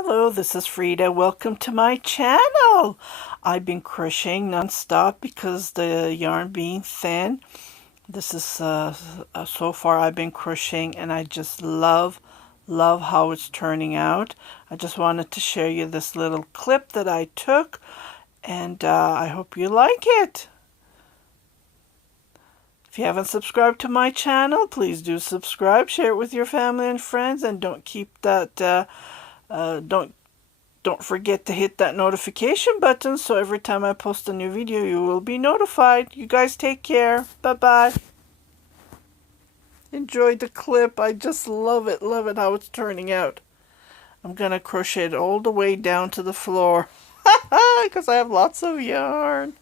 Hello, this is Frida. Welcome to my channel. I've been crocheting non-stop because the yarn being thin. This is so far I've been crocheting and I just love how it's turning out. I just wanted to share you this little clip that I took, and I hope you like it. If you haven't subscribed to my channel, please do subscribe, share it with your family and friends, and don't forget to hit that notification button so every time I post a new video you will be notified. You guys take care. Bye-bye. Enjoy the clip. I just love it how it's turning out. I'm gonna crochet it all the way down to the floor because I have lots of yarn.